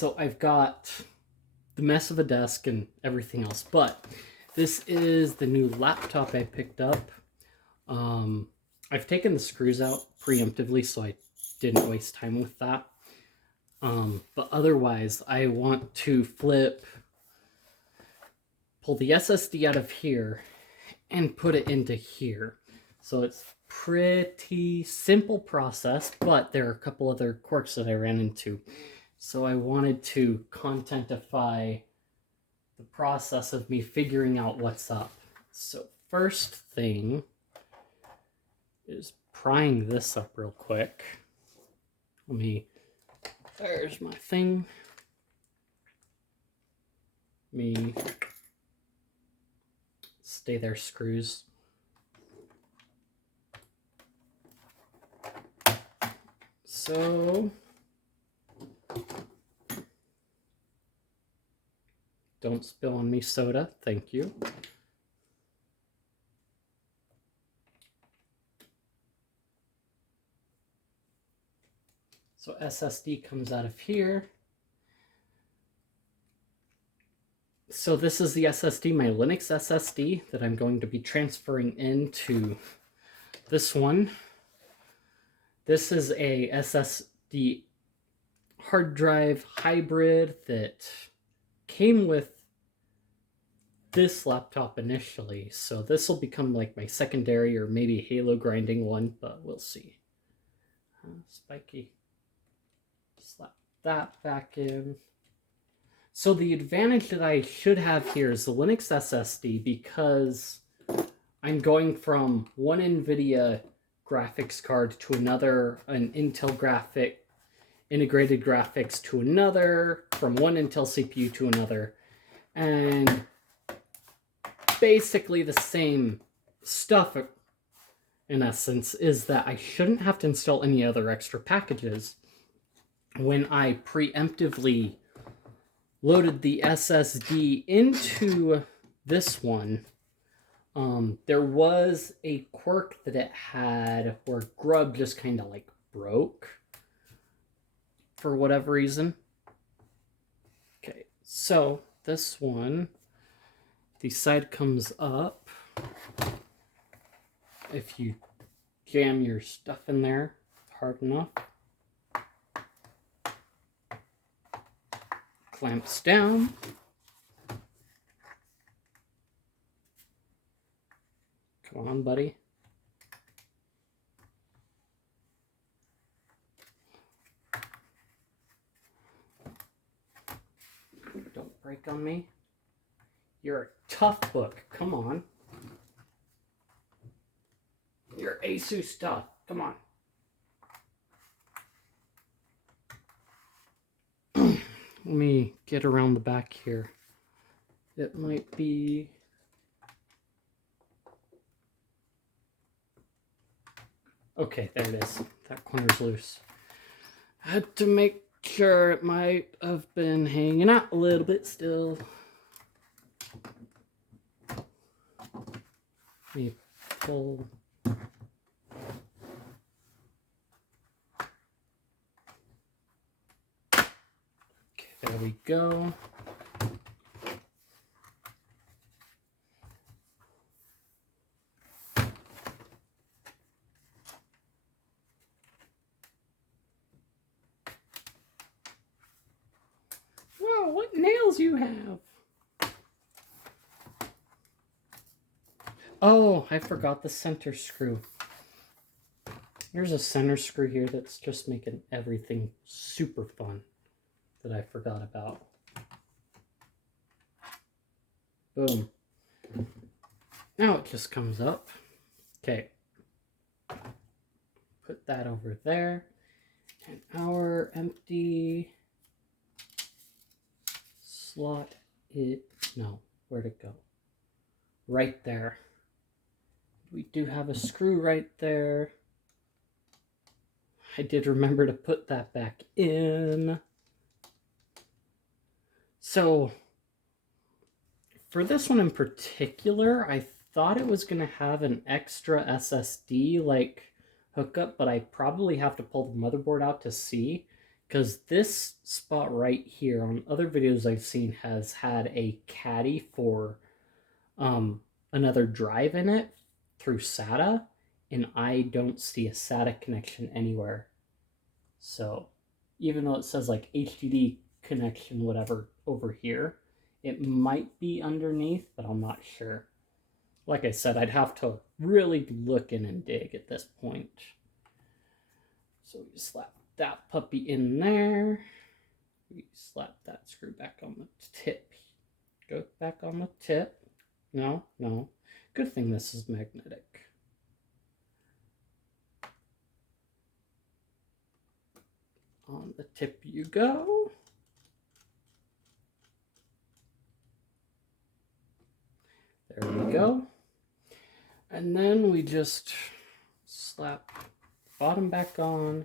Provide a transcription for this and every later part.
So I've got the mess of a desk and everything else, but this is the new laptop I picked up. I've taken the screws out preemptively, so I didn't waste time with that. But otherwise, I want to pull the SSD out of here and put it into here. So it's pretty simple process, but there are a couple other quirks that I ran into. So I wanted to contentify the process of me figuring out what's up. So first thing is prying this up real quick. There's my thing. Stay there, screws. So don't spill on me soda, thank you. So SSD comes out of here. So this is the SSD, my Linux SSD that I'm going to be transferring into this one. This is a SSD hard drive hybrid that came with this laptop initially. So this will become like my secondary or maybe Halo grinding one, but we'll see. Spiky. Slap that back in. So the advantage that I should have here is the Linux SSD, because I'm going from one NVIDIA graphics card to another, an Intel integrated graphics to another, from one Intel CPU to another, and basically the same stuff in essence is that I shouldn't have to install any other extra packages. When I preemptively loaded the SSD into this one, there was a quirk that it had where Grub just kind of like broke for whatever reason. Okay, so this one, the side comes up. If you jam your stuff in there hard enough, clamps down. Come on, buddy. Don't break on me. You're a tough book. Come on. You're Asus tough. Come on. Let me get around the back here. It might be... Okay, there it is. That corner's loose. I had to make sure. It might have been hanging out a little bit still. Let me pull... There we go. Wow, what nails you have! Oh, I forgot the center screw. There's a center screw here that's just making everything super fun that I forgot about. Boom. Now it just comes up. Okay. Put that over there. And our empty slot where'd it go? Right there. We do have a screw right there. I did remember to put that back in. So, for this one in particular, I thought it was going to have an extra SSD like hookup, but I probably have to pull the motherboard out to see, because this spot right here on other videos I've seen has had a caddy for another drive in it through SATA, and I don't see a SATA connection anywhere. So even though it says like HDD connection, whatever, over here, it might be underneath, but I'm not sure. Like I said, I'd have to really look in and dig at this point. So we slap that puppy in there. We slap that screw back on the tip. Go back on the tip. No, no. Good thing this is magnetic. On the tip you go. There we go. And then we just slap the bottom back on.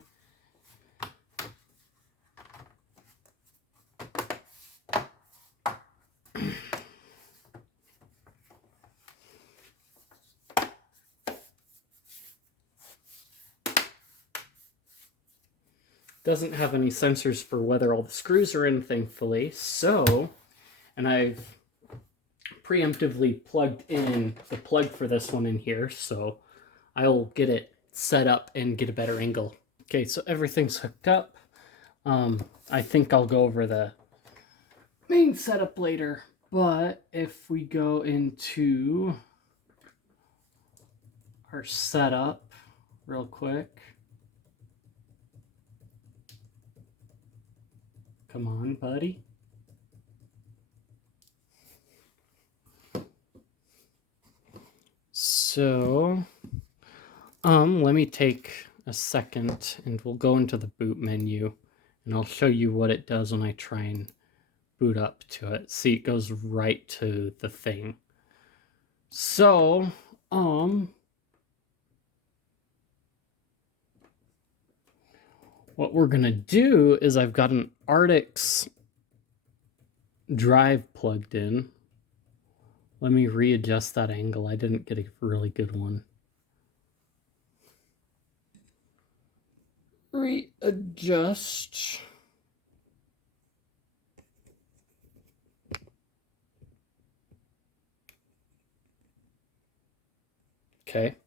Doesn't have any sensors for whether all the screws are in, thankfully. So, and I've preemptively plugged in the plug for this one in here, so I'll get it set up and get a better angle. Okay, so everything's hooked up. I think I'll go over the main setup later, but if we go into our setup real quick. Come on, buddy. So, let me take a second and we'll go into the boot menu and I'll show you what it does when I try and boot up to it. See, it goes right to the thing. So, what we're gonna do is I've got an Artix drive plugged in. Let me readjust that angle. I didn't get a really good one. Readjust. Okay.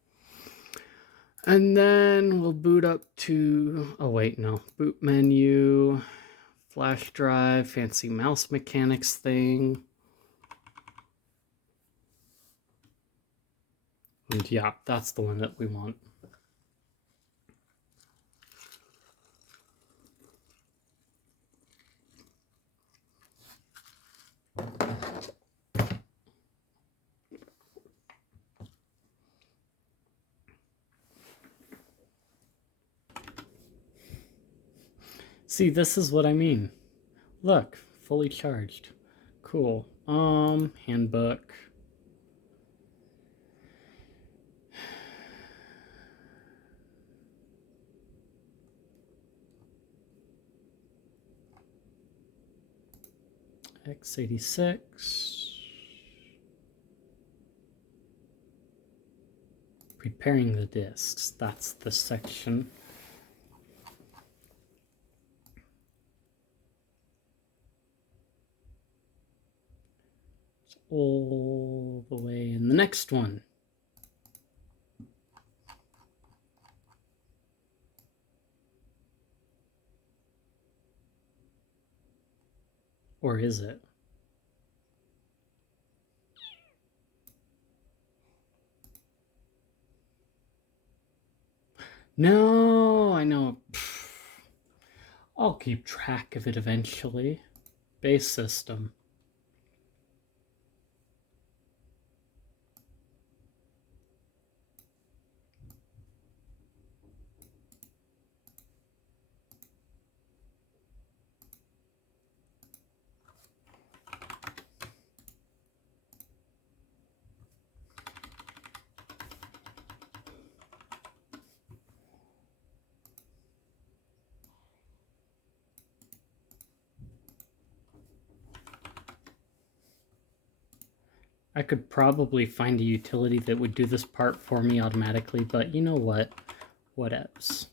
And then we'll boot up to, oh wait, no, boot menu, flash drive, fancy mouse mechanics thing. And yeah, that's the one that we want. See, this is what I mean. Look, fully charged. Cool. Handbook. x86. Preparing the disks. That's the section. It's all the way in the next one. Or is it? No, I know. I'll keep track of it eventually. Base system. I could probably find a utility that would do this part for me automatically, but you know what? Whatevs.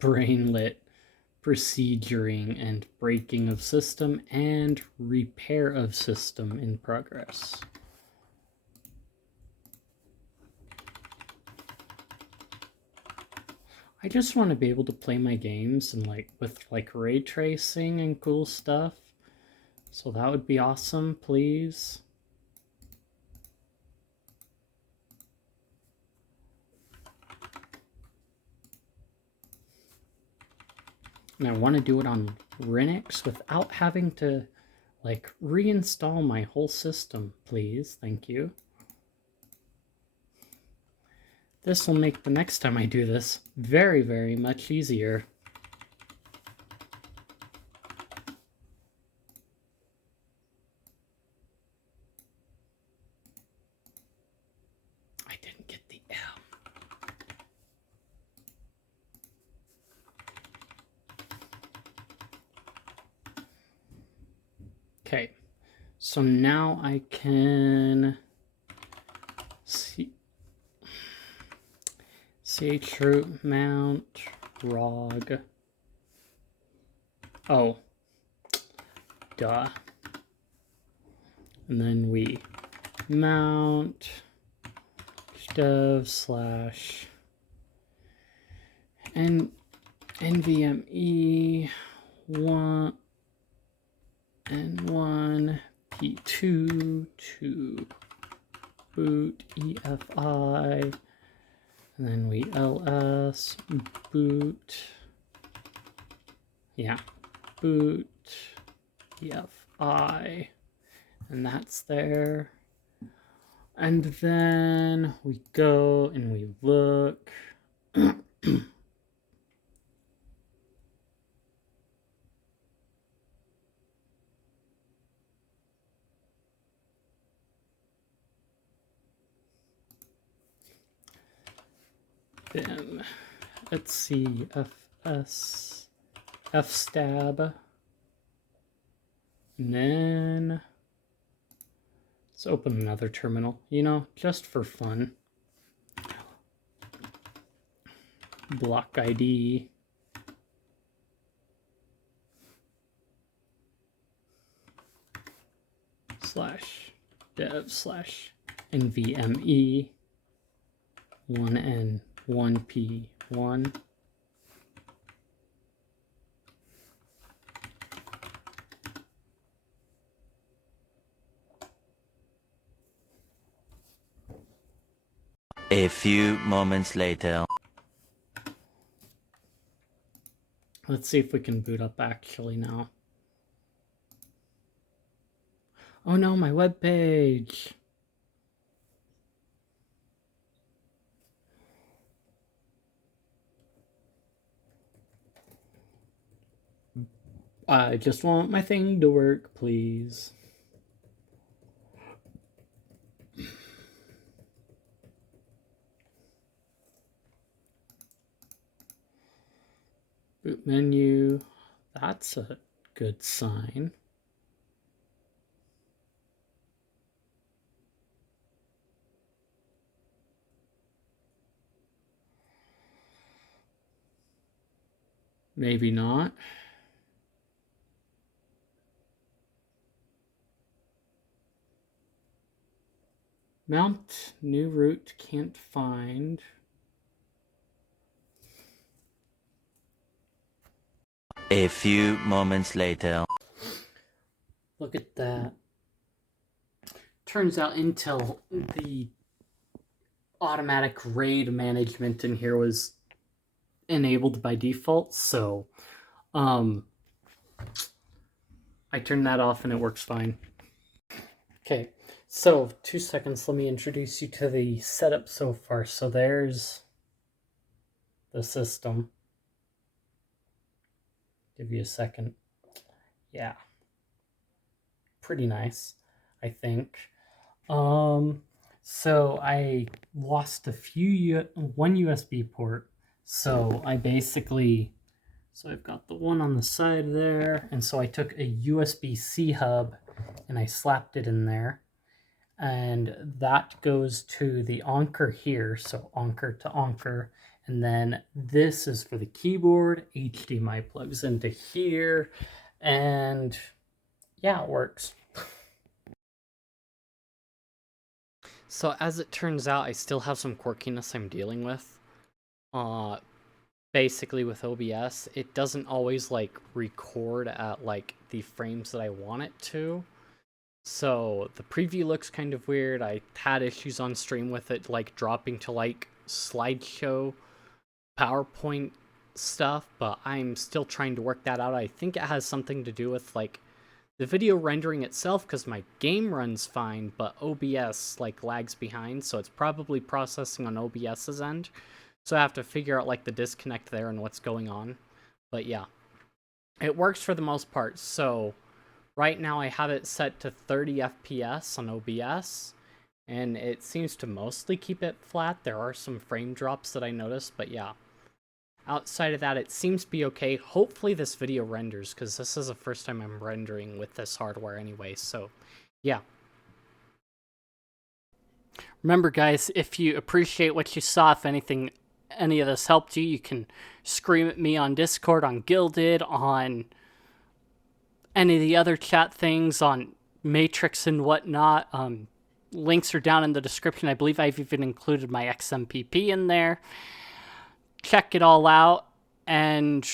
brainlet proceduring and breaking of system and repair of system in progress. I just want to be able to play my games and with ray tracing and cool stuff. So that would be awesome, please. And I want to do it on Linux without having to reinstall my whole system, please. Thank you. This will make the next time I do this very, very much easier. I didn't get the L. Okay, so now I can see chroot mount rog. Oh, duh. And then we mount dev slash NVMe 1 N1 P2 to boot EFI, and then we ls boot, boot EFI, and that's there. And then we go and we look. Vim, let's see, fstab, and then let's open another terminal, just for fun. Block ID. /dev/NVMe 1N1P1. A few moments later. Let's see if we can boot up actually now. Oh no, my web page. I just want my thing to work, please. Boot menu. That's a good sign. Maybe not. Mount new root, can't find. A few moments later. Look at that. Turns out Intel, the automatic RAID management in here was enabled by default, so I turned that off and it works fine. Okay, so 2 seconds, let me introduce you to the setup so far. So there's the system. Give you a second. Yeah, pretty nice, I think. So I lost one USB port. So I've got the one on the side there, and so I took a USB-C hub and I slapped it in there, and that goes to the Anker here, so Anker to Anker, And then this is for the keyboard. HDMI plugs into here. And yeah, it works. So as it turns out, I still have some quirkiness I'm dealing with. Basically with OBS, it doesn't always like record at like the frames that I want it to. So the preview looks kind of weird. I had issues on stream with it like dropping to like slideshow PowerPoint stuff, but I'm still trying to work that out. I think it has something to do with like the video rendering itself, because my game runs fine, but OBS like lags behind, so it's probably processing on OBS's end. So I have to figure out like the disconnect there and what's going on. But yeah, it works for the most part. So right now I have it set to 30 FPS on OBS, and it seems to mostly keep it flat. There are some frame drops that I noticed, but yeah. Outside of that, it seems to be okay. Hopefully this video renders, because this is the first time I'm rendering with this hardware anyway, so yeah. Remember guys, if you appreciate what you saw, if any of this helped you, you can scream at me on Discord, on Guilded, on any of the other chat things, on Matrix and whatnot. Links are down in the description. I believe I've even included my XMPP in there. Check it all out and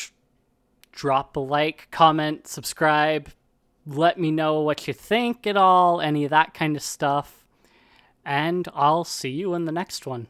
drop a like, comment, subscribe. Let me know what you think at all, any of that kind of stuff. And I'll see you in the next one.